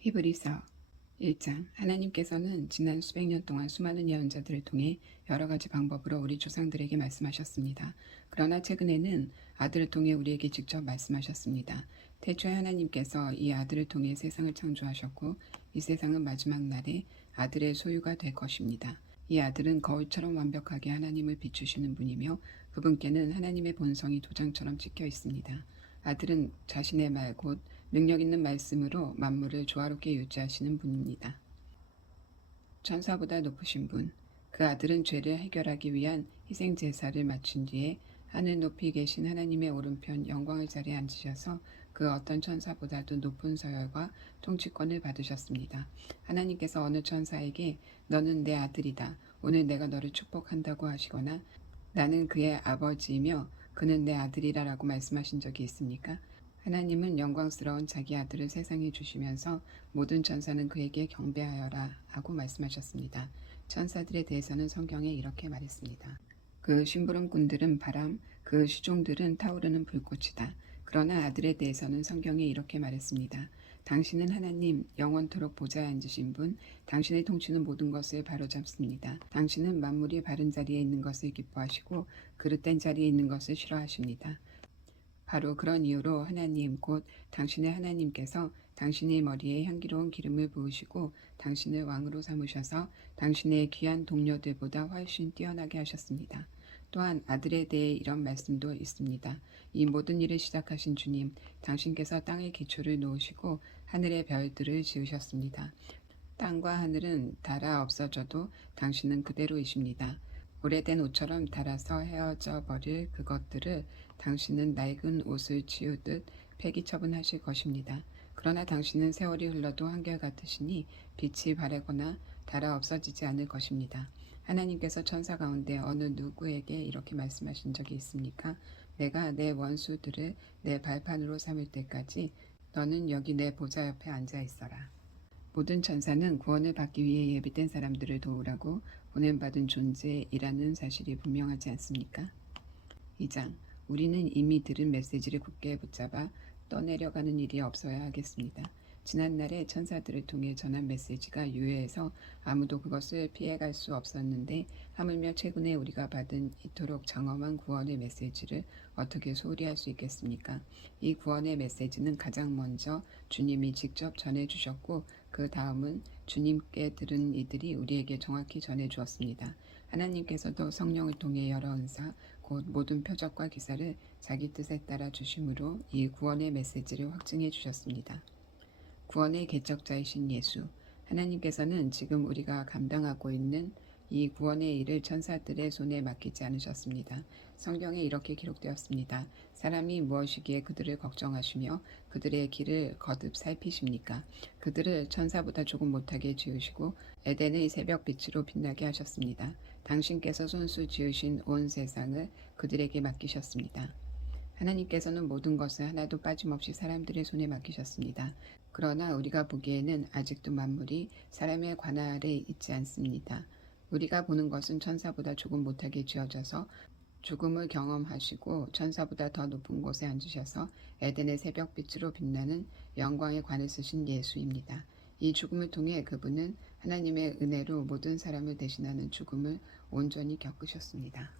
히브리서 1장. 하나님께서는 지난 수백 년 동안 수많은 예언자들을 통해 여러 가지 방법으로 우리 조상들에게 말씀하셨습니다. 그러나 최근에는 아들을 통해 우리에게 직접 말씀하셨습니다. 태초에 하나님께서 이 아들을 통해 세상을 창조하셨고 이 세상은 마지막 날에 아들의 소유가 될 것입니다. 이 아들은 거울처럼 완벽하게 하나님을 비추시는 분이며 그분께는 하나님의 본성이 도장처럼 찍혀 있습니다. 아들은 자신의 말 곧 능력 있는 말씀으로 만물을 조화롭게 유지하시는 분입니다. 천사보다 높으신 분, 그 아들은 죄를 해결하기 위한 희생 제사를 마친 뒤에 하늘 높이 계신 하나님의 오른편 영광의 자리에 앉으셔서 그 어떤 천사보다도 높은 서열과 통치권을 받으셨습니다. 하나님께서 어느 천사에게 너는 내 아들이다. 오늘 내가 너를 축복한다고 하시거나 나는 그의 아버지이며 그는 내 아들이라라고 말씀하신 적이 있습니까? 하나님은 영광스러운 자기 아들을 세상에 주시면서 모든 천사는 그에게 경배하여라 하고 말씀하셨습니다. 천사들에 대해서는 성경에 이렇게 말했습니다. 그 심부름꾼들은 바람, 그 시종들은 타오르는 불꽃이다. 그러나 아들에 대해서는 성경에 이렇게 말했습니다. 당신은 하나님, 영원토록 보좌에 앉으신 분, 당신의 통치는 모든 것을 바로잡습니다. 당신은 만물이 바른 자리에 있는 것을 기뻐하시고 그릇된 자리에 있는 것을 싫어하십니다. 바로 그런 이유로 하나님 곧 당신의 하나님께서 당신의 머리에 향기로운 기름을 부으시고 당신을 왕으로 삼으셔서 당신의 귀한 동료들보다 훨씬 뛰어나게 하셨습니다. 또한 아들에 대해 이런 말씀도 있습니다. 이 모든 일을 시작하신 주님, 당신께서 땅의 기초를 놓으시고 하늘의 별들을 지으셨습니다. 땅과 하늘은 닳아 없어져도 당신은 그대로이십니다. 오래된 옷처럼 닳아서 헤어져 버릴 그것들을 당신은 낡은 옷을 치우듯 폐기 처분하실 것입니다. 그러나 당신은 세월이 흘러도 한결같으시니 빛이 바래거나 닳아 없어지지 않을 것입니다. 하나님께서 천사 가운데 어느 누구에게 이렇게 말씀하신 적이 있습니까? 내가 내 원수들을 내 발판으로 삼을 때까지 너는 여기 내 보좌 옆에 앉아 있어라. 모든 천사는 구원을 받기 위해 예비된 사람들을 도우라고 보냄받은 존재이라는 사실이 분명하지 않습니까? 2장. 우리는 이미 들은 메시지를 굳게 붙잡아 떠내려가는 일이 없어야 하겠습니다. 지난날에 천사들을 통해 전한 메시지가 유해해서 아무도 그것을 피해갈 수 없었는데 하물며 최근에 우리가 받은 이토록 장엄한 구원의 메시지를 어떻게 소홀히 할 수 있겠습니까? 이 구원의 메시지는 가장 먼저 주님이 직접 전해주셨고 그 다음은 주님께 들은 이들이 우리에게 정확히 전해주었습니다. 하나님께서도 성령을 통해 여러 은사, 곧 모든 표적과 기사를 자기 뜻에 따라 주심으로 이 구원의 메시지를 확증해 주셨습니다. 구원의 개척자이신 예수, 하나님께서는 지금 우리가 감당하고 있는 이 구원의 일을 천사들의 손에 맡기지 않으셨습니다. 성경에 이렇게 기록되었습니다. 사람이 무엇이기에 그들을 걱정하시며 그들의 길을 거듭 살피십니까? 그들을 천사보다 조금 못하게 지으시고 에덴의 새벽빛으로 빛나게 하셨습니다. 당신께서 손수 지으신 온 세상을 그들에게 맡기셨습니다. 하나님께서는 모든 것을 하나도 빠짐없이 사람들의 손에 맡기셨습니다. 그러나 우리가 보기에는 아직도 만물이 사람의 관할 아래 있지 않습니다. 우리가 보는 것은 천사보다 조금 못하게 지어져서 죽음을 경험하시고 천사보다 더 높은 곳에 앉으셔서 에덴의 새벽빛으로 빛나는 영광의 관을 쓰신 예수입니다. 이 죽음을 통해 그분은 하나님의 은혜로 모든 사람을 대신하는 죽음을 온전히 겪으셨습니다.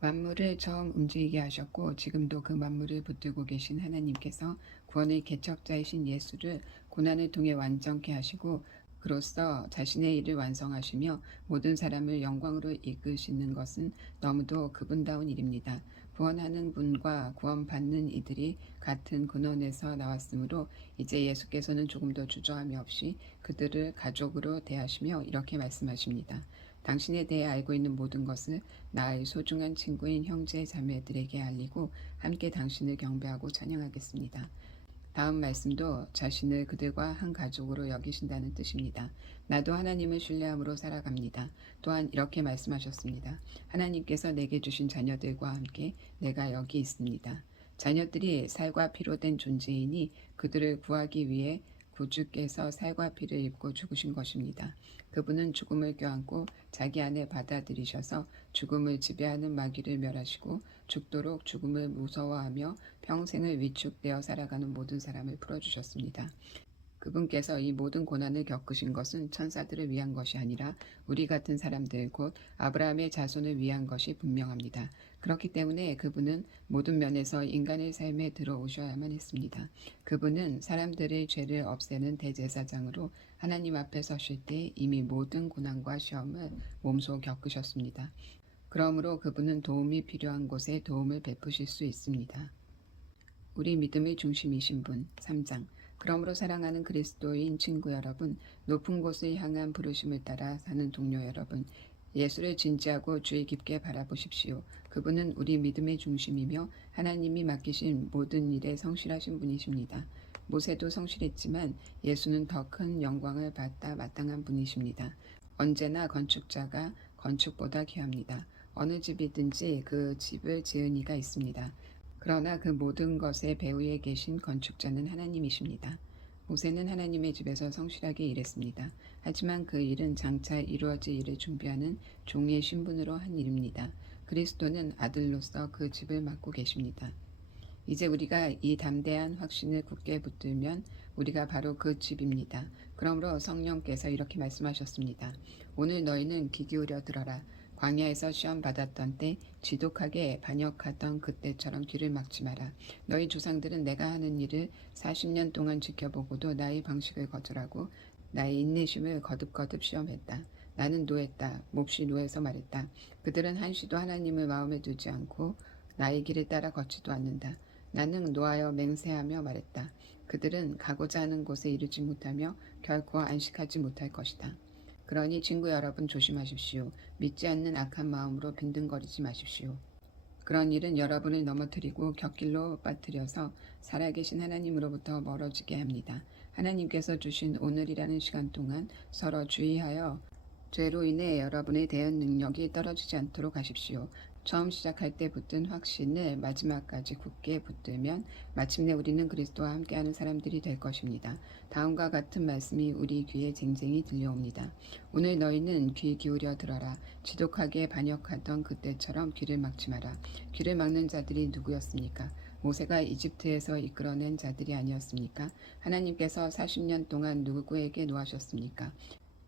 만물을 처음 움직이게 하셨고 지금도 그 만물을 붙들고 계신 하나님께서 구원의 개척자이신 예수를 고난을 통해 완전케 하시고 그로써 자신의 일을 완성하시며 모든 사람을 영광으로 이끄시는 것은 너무도 그분다운 일입니다. 구원하는 분과 구원받는 이들이 같은 근원에서 나왔으므로 이제 예수께서는 조금도 주저함이 없이 그들을 가족으로 대하시며 이렇게 말씀하십니다. 당신에 대해 알고 있는 모든 것을 나의 소중한 친구인 형제 자매들에게 알리고 함께 당신을 경배하고 찬양하겠습니다. 다음 말씀도 자신을 그들과 한 가족으로 여기신다는 뜻입니다. 나도 하나님을 신뢰함으로 살아갑니다. 또한 이렇게 말씀하셨습니다. 하나님께서 내게 주신 자녀들과 함께 내가 여기 있습니다. 자녀들이 살과 피로 된 존재이니 그들을 구하기 위해 구주께서 살과 피를 입고 죽으신 것입니다. 그분은 죽음을 껴안고 자기 안에 받아들이셔서 죽음을 지배하는 마귀를 멸하시고 죽도록 죽음을 무서워하며 평생을 위축되어 살아가는 모든 사람을 풀어주셨습니다. 그분께서 이 모든 고난을 겪으신 것은 천사들을 위한 것이 아니라 우리 같은 사람들 곧 아브라함의 자손을 위한 것이 분명합니다. 그렇기 때문에 그분은 모든 면에서 인간의 삶에 들어오셔야만 했습니다. 그분은 사람들의 죄를 없애는 대제사장으로 하나님 앞에 서실 때 이미 모든 고난과 시험을 몸소 겪으셨습니다. 그러므로 그분은 도움이 필요한 곳에 도움을 베푸실 수 있습니다. 우리 믿음의 중심이신 분 3장. 그러므로 사랑하는 그리스도인 친구 여러분, 높은 곳을 향한 부르심을 따라 사는 동료 여러분, 예수를 진지하고 주의 깊게 바라보십시오. 그분은 우리 믿음의 중심이며 하나님이 맡기신 모든 일에 성실하신 분이십니다. 모세도 성실했지만 예수는 더 큰 영광을 받다 마땅한 분이십니다. 언제나 건축자가 건축보다 귀합니다. 어느 집이든지 그 집을 지은 이가 있습니다. 그러나 그 모든 것의 배후에 계신 건축자는 하나님이십니다. 모세는 하나님의 집에서 성실하게 일했습니다. 하지만 그 일은 장차 이루어질 일을 준비하는 종의 신분으로 한 일입니다. 그리스도는 아들로서 그 집을 맡고 계십니다. 이제 우리가 이 담대한 확신을 굳게 붙들면 우리가 바로 그 집입니다. 그러므로 성령께서 이렇게 말씀하셨습니다. 오늘 너희는 귀 기울여 들어라. 광야에서 시험 받았던 때 지독하게 반역하던 그때처럼 귀를 막지 마라. 너희 조상들은 내가 하는 일을 40년 동안 지켜보고도 나의 방식을 거절하고 나의 인내심을 거듭거듭 시험했다. 나는 노했다. 몹시 노해서 말했다. 그들은 한시도 하나님을 마음에 두지 않고 나의 길을 따라 걷지도 않는다. 나는 노하여 맹세하며 말했다. 그들은 가고자 하는 곳에 이르지 못하며 결코 안식하지 못할 것이다. 그러니 친구 여러분 조심하십시오. 믿지 않는 악한 마음으로 빈둥거리지 마십시오. 그런 일은 여러분을 넘어뜨리고 곁길로 빠뜨려서 살아계신 하나님으로부터 멀어지게 합니다. 하나님께서 주신 오늘이라는 시간 동안 서로 주의하여 죄로 인해 여러분의 대응 능력이 떨어지지 않도록 하십시오. 처음 시작할 때 붙든 확신을 마지막까지 굳게 붙들면 마침내 우리는 그리스도와 함께하는 사람들이 될 것입니다. 다음과 같은 말씀이 우리 귀에 쟁쟁이 들려옵니다. 오늘 너희는 귀 기울여 들어라. 지독하게 반역하던 그때처럼 귀를 막지 마라. 귀를 막는 자들이 누구였습니까? 모세가 이집트에서 이끌어낸 자들이 아니었습니까? 하나님께서 40년 동안 누구에게 노하셨습니까?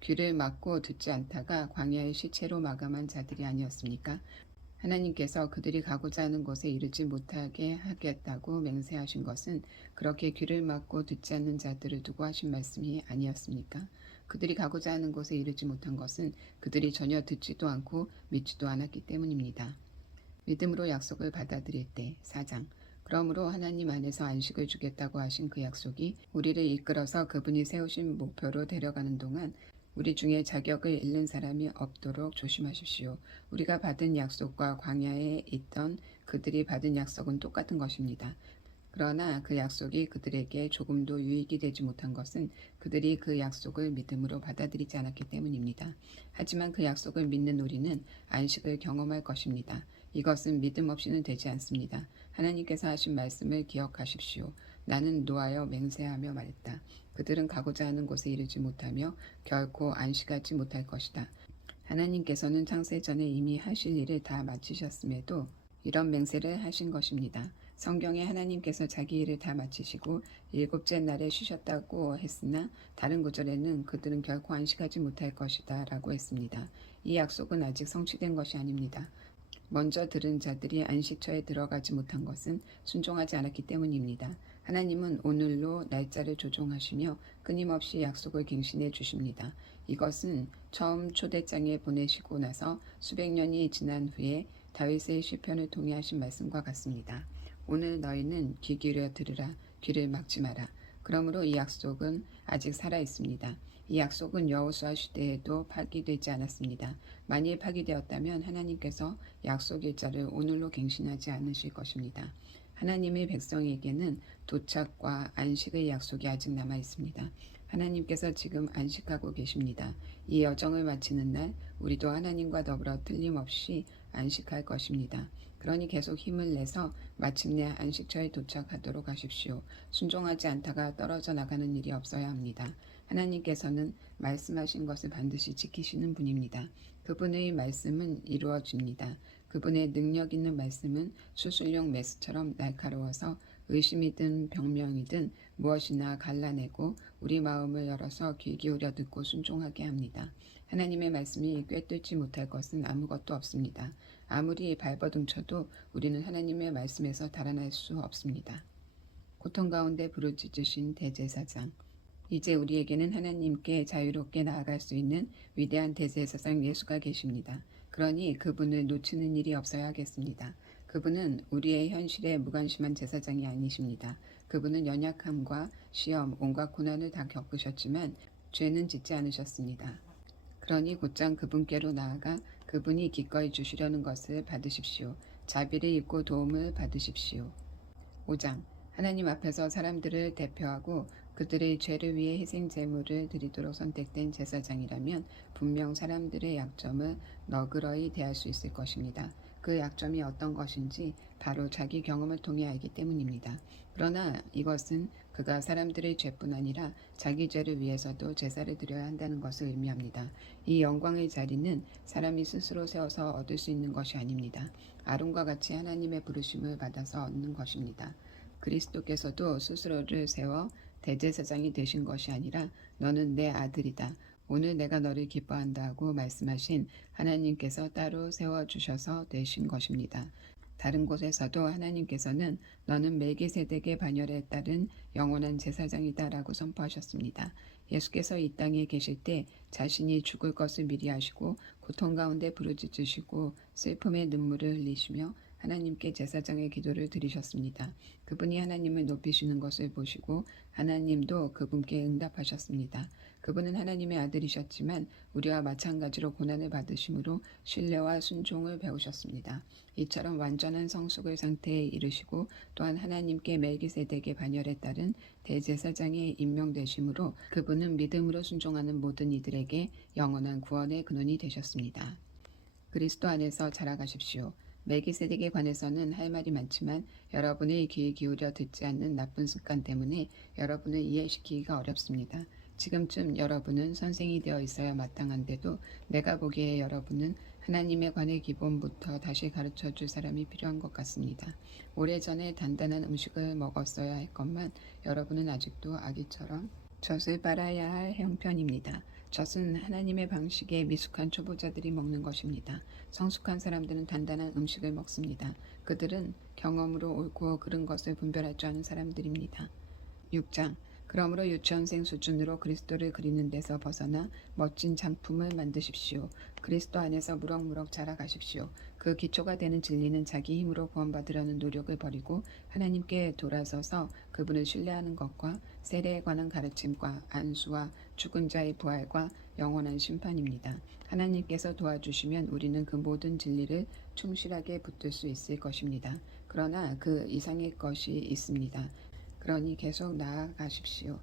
귀를 막고 듣지 않다가 광야의 시체로 마감한 자들이 아니었습니까? 하나님께서 그들이 가고자 하는 곳에 이르지 못하게 하겠다고 맹세하신 것은 그렇게 귀를 막고 듣지 않는 자들을 두고 하신 말씀이 아니었습니까? 그들이 가고자 하는 곳에 이르지 못한 것은 그들이 전혀 듣지도 않고 믿지도 않았기 때문입니다. 믿음으로 약속을 받아들일 때 4장. 그러므로 하나님 안에서 안식을 주겠다고 하신 그 약속이 우리를 이끌어서 그분이 세우신 목표로 데려가는 동안 우리 중에 자격을 잃는 사람이 없도록 조심하십시오. 우리가 받은 약속과 광야에 있던 그들이 받은 약속은 똑같은 것입니다. 그러나 그 약속이 그들에게 조금도 유익이 되지 못한 것은 그들이 그 약속을 믿음으로 받아들이지 않았기 때문입니다. 하지만 그 약속을 믿는 우리는 안식을 경험할 것입니다. 이것은 믿음 없이는 되지 않습니다. 하나님께서 하신 말씀을 기억하십시오. 나는 노하여 맹세하며 말했다. 그들은 가고자 하는 곳에 이르지 못하며 결코 안식하지 못할 것이다. 하나님께서는 창세 전에 이미 하실 일을 다 마치셨음에도 이런 맹세를 하신 것입니다. 성경에 하나님께서 자기 일을 다 마치시고 일곱째 날에 쉬셨다고 했으나 다른 구절에는 그들은 결코 안식하지 못할 것이다 라고 했습니다. 이 약속은 아직 성취된 것이 아닙니다. 먼저 들은 자들이 안식처에 들어가지 못한 것은 순종하지 않았기 때문입니다. 하나님은 오늘로 날짜를 조종하시며 끊임없이 약속을 갱신해 주십니다. 이것은 처음 초대장에 보내시고 나서 수백 년이 지난 후에 다윗의 시편을 통해 하신 말씀과 같습니다. 오늘 너희는 귀 기울여 들으라. 귀를 막지 마라. 그러므로 이 약속은 아직 살아 있습니다. 이 약속은 여호수아 시대에도 파기되지 않았습니다. 만일 파기되었다면 하나님께서 약속 일자를 오늘로 갱신하지 않으실 것입니다. 하나님의 백성에게는 도착과 안식의 약속이 아직 남아 있습니다. 하나님께서 지금 안식하고 계십니다. 이 여정을 마치는 날 우리도 하나님과 더불어 틀림없이 안식할 것입니다. 그러니 계속 힘을 내서 마침내 안식처에 도착하도록 하십시오. 순종하지 않다가 떨어져 나가는 일이 없어야 합니다. 하나님께서는 말씀하신 것을 반드시 지키시는 분입니다. 그분의 말씀은 이루어집니다. 그분의 능력 있는 말씀은 수술용 메스처럼 날카로워서 의심이든 병명이든 무엇이나 갈라내고 우리 마음을 열어서 귀 기울여 듣고 순종하게 합니다. 하나님의 말씀이 꿰뚫지 못할 것은 아무것도 없습니다. 아무리 발버둥쳐도 우리는 하나님의 말씀에서 달아날 수 없습니다. 고통 가운데 부르짖으신 대제사장. 이제 우리에게는 하나님께 자유롭게 나아갈 수 있는 위대한 대제사장 예수가 계십니다. 그러니 그분을 놓치는 일이 없어야 하겠습니다. 그분은 우리의 현실에 무관심한 제사장이 아니십니다. 그분은 연약함과 시험, 온갖 고난을 다 겪으셨지만 죄는 짓지 않으셨습니다. 그러니 곧장 그분께로 나아가 그분이 기꺼이 주시려는 것을 받으십시오. 자비를 입고 도움을 받으십시오. 5장. 하나님 앞에서 사람들을 대표하고 그들의 죄를 위해 희생 제물을 드리도록 선택된 제사장이라면 분명 사람들의 약점을 너그러이 대할 수 있을 것입니다. 그 약점이 어떤 것인지 바로 자기 경험을 통해 알기 때문입니다. 그러나 이것은 그가 사람들의 죄뿐 아니라 자기 죄를 위해서도 제사를 드려야 한다는 것을 의미합니다. 이 영광의 자리는 사람이 스스로 세워서 얻을 수 있는 것이 아닙니다. 아론과 같이 하나님의 부르심을 받아서 얻는 것입니다. 그리스도께서도 스스로를 세워 대제사장이 되신 것이 아니라 너는 내 아들이다. 오늘 내가 너를 기뻐한다 하고 말씀하신 하나님께서 따로 세워주셔서 되신 것입니다. 다른 곳에서도 하나님께서는 너는 멜기세덱의 반열에 따른 영원한 제사장이다 라고 선포하셨습니다. 예수께서 이 땅에 계실 때 자신이 죽을 것을 미리 아시고 고통 가운데 부르짖으시고 슬픔의 눈물을 흘리시며 하나님께 제사장의 기도를 드리셨습니다. 그분이 하나님을 높이시는 것을 보시고 하나님도 그분께 응답하셨습니다. 그분은 하나님의 아들이셨지만 우리와 마찬가지로 고난을 받으심으로 신뢰와 순종을 배우셨습니다. 이처럼 완전한 성숙의 상태에 이르시고 또한 하나님께 멜기세덱의 반열에 따른 대제사장이 임명되심으로 그분은 믿음으로 순종하는 모든 이들에게 영원한 구원의 근원이 되셨습니다. 그리스도 안에서 자라가십시오. 멜기세덱에 관해서는 할 말이 많지만 여러분의 귀 기울여 듣지 않는 나쁜 습관 때문에 여러분을 이해시키기가 어렵습니다. 지금쯤 여러분은 선생이 되어 있어야 마땅한데도 내가 보기에 여러분은 하나님에 관해 기본부터 다시 가르쳐 줄 사람이 필요한 것 같습니다. 오래전에 단단한 음식을 먹었어야 할 것만 여러분은 아직도 아기처럼 젖을 빨아야 할 형편입니다. 젖은 하나님의 방식에 미숙한 초보자들이 먹는 것입니다. 성숙한 사람들은 단단한 음식을 먹습니다. 그들은 경험으로 옳고 그른 것을 분별할 줄 아는 사람들입니다. 6장. 그러므로 유치원생 수준으로 그리스도를 그리는 데서 벗어나 멋진 작품을 만드십시오. 그리스도 안에서 무럭무럭 자라가십시오. 그 기초가 되는 진리는 자기 힘으로 구원받으려는 노력을 버리고 하나님께 돌아서서 그분을 신뢰하는 것과 세례에 관한 가르침과 안수와 죽은 자의 부활과 영원한 심판입니다. 하나님께서 도와주시면 우리는 그 모든 진리를 충실하게 붙들 수 있을 것입니다. 그러나 그 이상의 것이 있습니다. 그러니 계속 나아가십시오.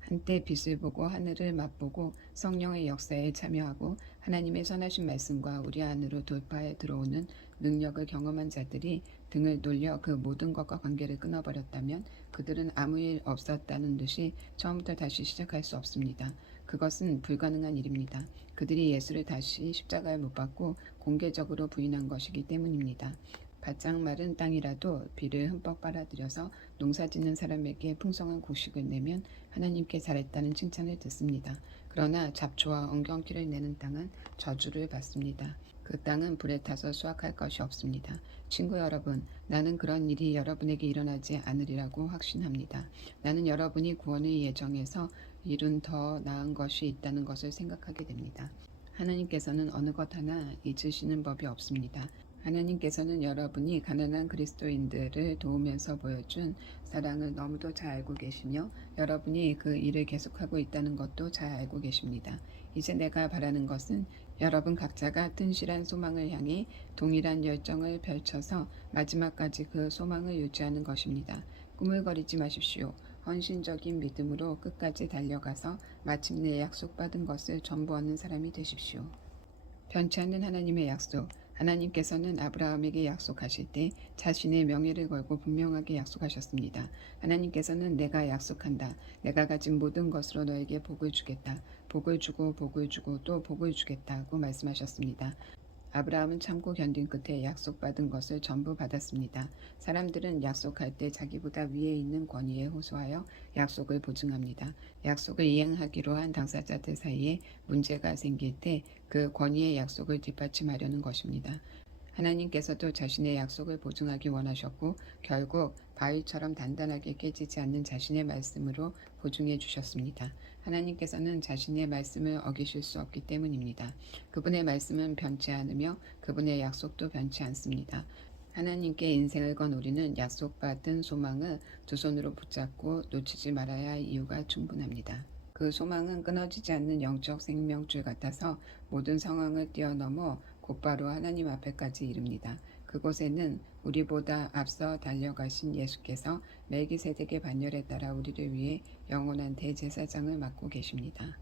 한때 빛을 보고 하늘을 맛보고 성령의 역사에 참여하고 하나님의 선하신 말씀과 우리 안으로 돌파해 들어오는 능력을 경험한 자들이 등을 돌려 그 모든 것과 관계를 끊어버렸다면 그들은 아무 일 없었다는 듯이 처음부터 다시 시작할 수 없습니다. 그것은 불가능한 일입니다. 그들이 예수를 다시 십자가에 못 박고 공개적으로 부인한 것이기 때문입니다. 바짝 마른 땅이라도 비를 흠뻑 빨아들여서 농사짓는 사람에게 풍성한 곡식을 내면 하나님께 잘했다는 칭찬을 듣습니다. 그러나 잡초와 엉겅퀴를 내는 땅은 저주를 받습니다. 그 땅은 불에 타서 수확할 것이 없습니다. 친구 여러분, 나는 그런 일이 여러분에게 일어나지 않으리라고 확신합니다. 나는 여러분이 구원의 예정에서 이룬 더 나은 것이 있다는 것을 생각하게 됩니다. 하나님께서는 어느 것 하나 잊으시는 법이 없습니다. 하나님께서는 여러분이 가난한 그리스도인들을 도우면서 보여준 사랑을 너무도 잘 알고 계시며 여러분이 그 일을 계속하고 있다는 것도 잘 알고 계십니다. 이제 내가 바라는 것은 여러분 각자가 튼실한 소망을 향해 동일한 열정을 펼쳐서 마지막까지 그 소망을 유지하는 것입니다. 꾸물거리지 마십시오. 헌신적인 믿음으로 끝까지 달려가서 마침내 약속받은 것을 전부 얻는 사람이 되십시오. 변치 않는 하나님의 약속. 하나님께서는 아브라함에게 약속하실 때 자신의 명예를 걸고 분명하게 약속하셨습니다. 하나님께서는 내가 약속한다. 내가 가진 모든 것으로 너에게 복을 주겠다. 복을 주고 또 복을 주겠다 고 말씀하셨습니다. 아브라함은 참고 견딘 끝에 약속받은 것을 전부 받았습니다. 사람들은 약속할 때 자기보다 위에 있는 권위에 호소하여 약속을 보증합니다. 약속을 이행하기로 한 당사자들 사이에 문제가 생길 때 그 권위의 약속을 뒷받침하려는 것입니다. 하나님께서도 자신의 약속을 보증하기 원하셨고 결국 바위처럼 단단하게 깨지지 않는 자신의 말씀으로 보증해 주셨습니다. 하나님께서는 자신의 말씀을 어기실 수 없기 때문입니다. 그분의 말씀은 변치 않으며 그분의 약속도 변치 않습니다. 하나님께 인생을 건 우리는 약속받은 소망을 두 손으로 붙잡고 놓치지 말아야 할 이유가 충분합니다. 그 소망은 끊어지지 않는 영적 생명줄 같아서 모든 상황을 뛰어넘어 곧바로 하나님 앞에까지 이릅니다. 그곳에는 우리보다 앞서 달려가신 예수께서 멜기세덱의 반열에 따라 우리를 위해 영원한 대제사장을 맡고 계십니다.